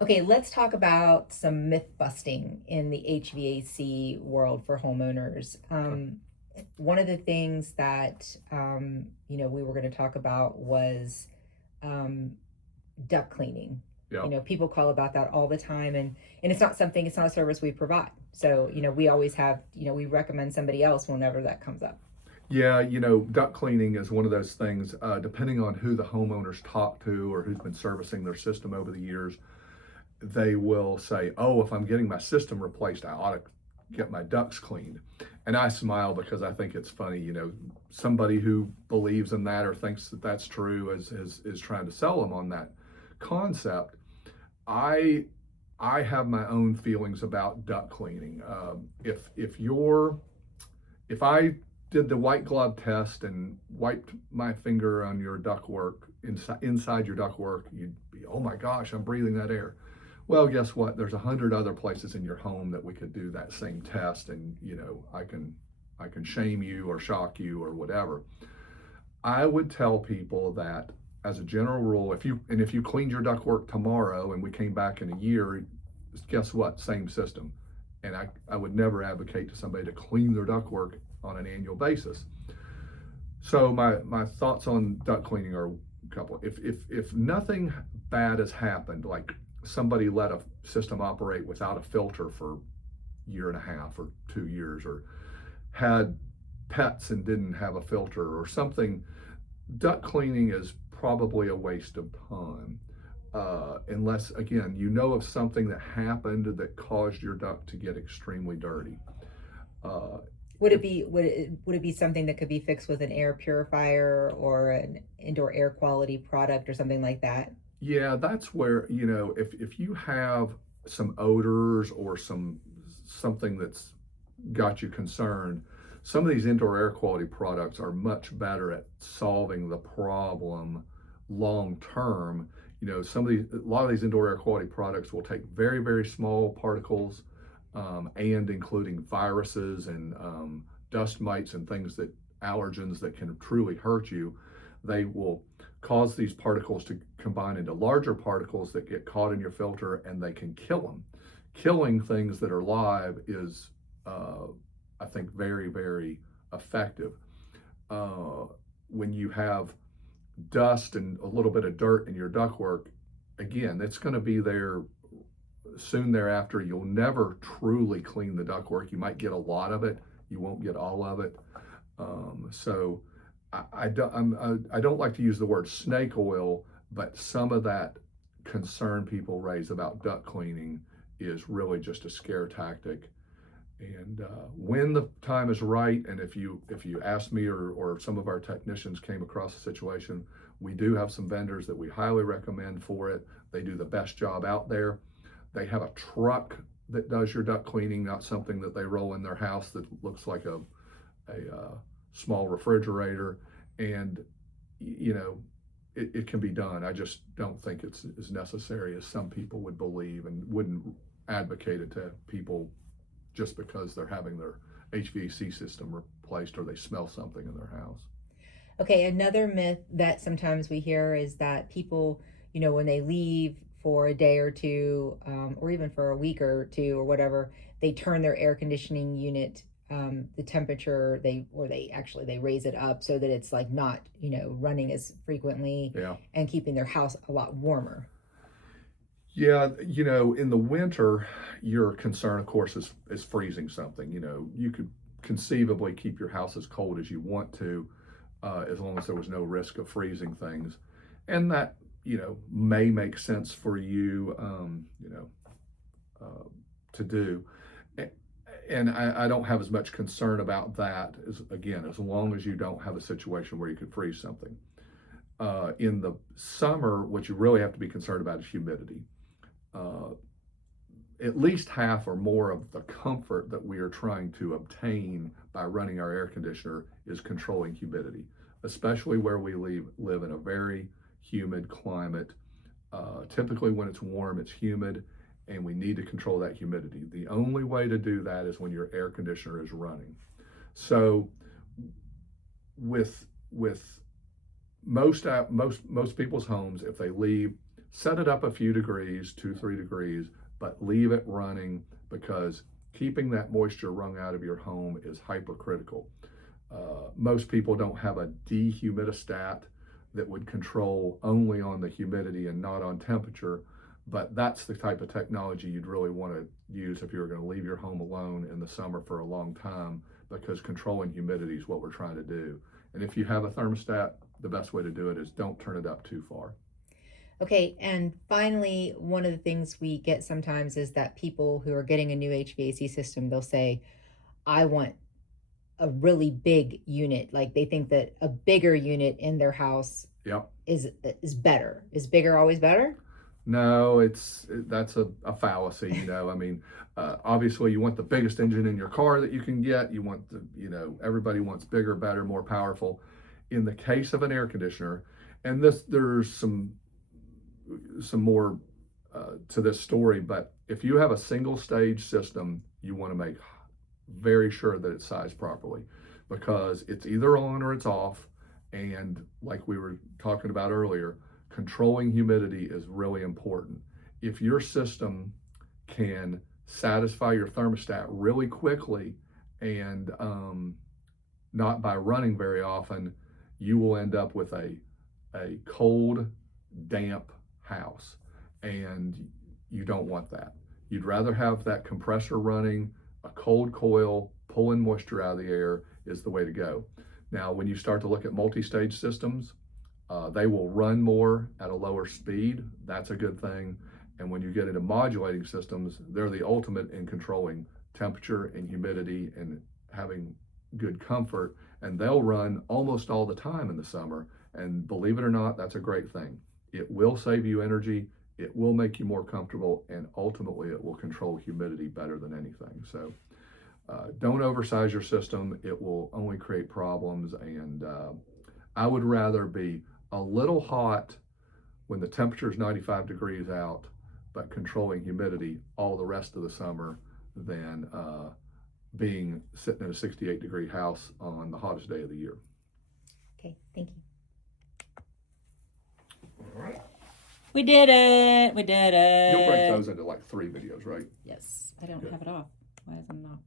Okay, let's talk about some myth busting in the HVAC world for homeowners. Okay. One of the things that we were going to talk about was um, duct cleaning. Yeah. People call about that all the time, and it's not a service we provide. So, we always have, we recommend somebody else whenever that comes up. Yeah, duct cleaning is one of those things, depending on who the homeowners talk to or who's been servicing their system over the years, they will say, oh, if I'm getting my system replaced, I ought to get my ducts cleaned. And I smile because I think it's funny, somebody who believes in that or thinks that that's true is trying to sell them on that concept. I I have my own feelings about duct cleaning. If I did the white glove test and wiped my finger on your ductwork inside your ductwork, you'd be, oh my gosh, I'm breathing that air. Well, guess what? There's 100 other places in your home that we could do that same test, and I can shame you or shock you or whatever. I would tell people that as a general rule, if you cleaned your ductwork tomorrow and we came back in a year, guess what? Same system. And I would never advocate to somebody to clean their ductwork on an annual basis. So my thoughts on duct cleaning are a couple. If nothing bad has happened, like somebody let a system operate without a filter for a year and a half or 2 years, or had pets and didn't have a filter or something, duct cleaning is probably a waste of time. Unless, again, you know of something that happened that caused your duct to get extremely dirty. Uh, if Would it be something that could be fixed with an air purifier or an indoor air quality product or something like that? Yeah, that's where, if you have some odors or something that's got you concerned, some of these indoor air quality products are much better at solving the problem long term. A lot of these indoor air quality products will take very, very small particles, and including viruses and dust mites and things that allergens that can truly hurt you. They will cause these particles to combine into larger particles that get caught in your filter, and they can kill them. Killing things that are live is, I think, very, very effective. Uh, when you have dust and a little bit of dirt in your ductwork, again, it's going to be there soon thereafter. You'll never truly clean the ductwork. You might get a lot of it, you won't get all of it. So I don't like to use the word snake oil, but some of that concern people raise about duct cleaning is really just a scare tactic. And when the time is right, and if you ask me or some of our technicians came across a situation, we do have some vendors that we highly recommend for it. They do the best job out there. They have a truck that does your duct cleaning, not something that they roll in their house that looks like a small refrigerator. And you know, it can be done. I just don't think it's as necessary as some people would believe, and wouldn't advocate it to people just because they're having their HVAC system replaced or they smell something in their house. Okay, another myth that sometimes we hear is that people, when they leave for a day or two, or even for a week or two or whatever, they turn their air conditioning unit, the temperature, they raise it up so that it's like not, running as frequently Yeah. and keeping their house a lot warmer. Yeah, in the winter, your concern, of course, is freezing something. You could conceivably keep your house as cold as you want to, as long as there was no risk of freezing things, and that may make sense for you, uh, to do. And I don't have as much concern about that as long as you don't have a situation where you could freeze something. In the summer, what you really have to be concerned about is humidity. Uh, at least half or more of the comfort that we are trying to obtain by running our air conditioner is controlling humidity, especially where we live in a very humid climate. Typically, when it's warm, it's humid, and we need to control that humidity. The only way to do that is when your air conditioner is running. So, with most people's homes, if they leave set it up a few degrees, 2-3 degrees, but leave it running, because keeping that moisture wrung out of your home is hypercritical. Most people don't have a dehumidistat that would control only on the humidity and not on temperature, but that's the type of technology you'd really want to use if you were going to leave your home alone in the summer for a long time, because controlling humidity is what we're trying to do. And if you have a thermostat, the best way to do it is don't turn it up too far. Okay, and finally, one of the things we get sometimes is that people who are getting a new HVAC system, they'll say, I want a really big unit. Like they think that a bigger unit in their house Yep. is better. Is bigger always better? No, that's a fallacy. I mean, obviously you want the biggest engine in your car that you can get. You want everybody wants bigger, better, more powerful. In the case of an air conditioner, and there's some more to this story, but if you have a single stage system, you want to make very sure that it's sized properly, because it's either on or it's off. And like we were talking about earlier, controlling humidity is really important. If your system can satisfy your thermostat really quickly and not by running very often, you will end up with a cold, damp house, and you don't want that. You'd rather have that compressor running, a cold coil pulling moisture out of the air is the way to go. Now, when you start to look at multi-stage systems, they will run more at a lower speed. That's a good thing. And when you get into modulating systems, they're the ultimate in controlling temperature and humidity and having good comfort. And they'll run almost all the time in the summer. And believe it or not, that's a great thing. It will save you energy. It will make you more comfortable, and ultimately it will control humidity better than anything. So don't oversize your system. It will only create problems. And I would rather be a little hot when the temperature is 95 degrees out, but controlling humidity all the rest of the summer, than being sitting in a 68-degree house on the hottest day of the year. Okay, thank you. All right. We did it. We did it. You'll break those into like 3 videos, right? Yes. I don't Good. have it off. Why is it not?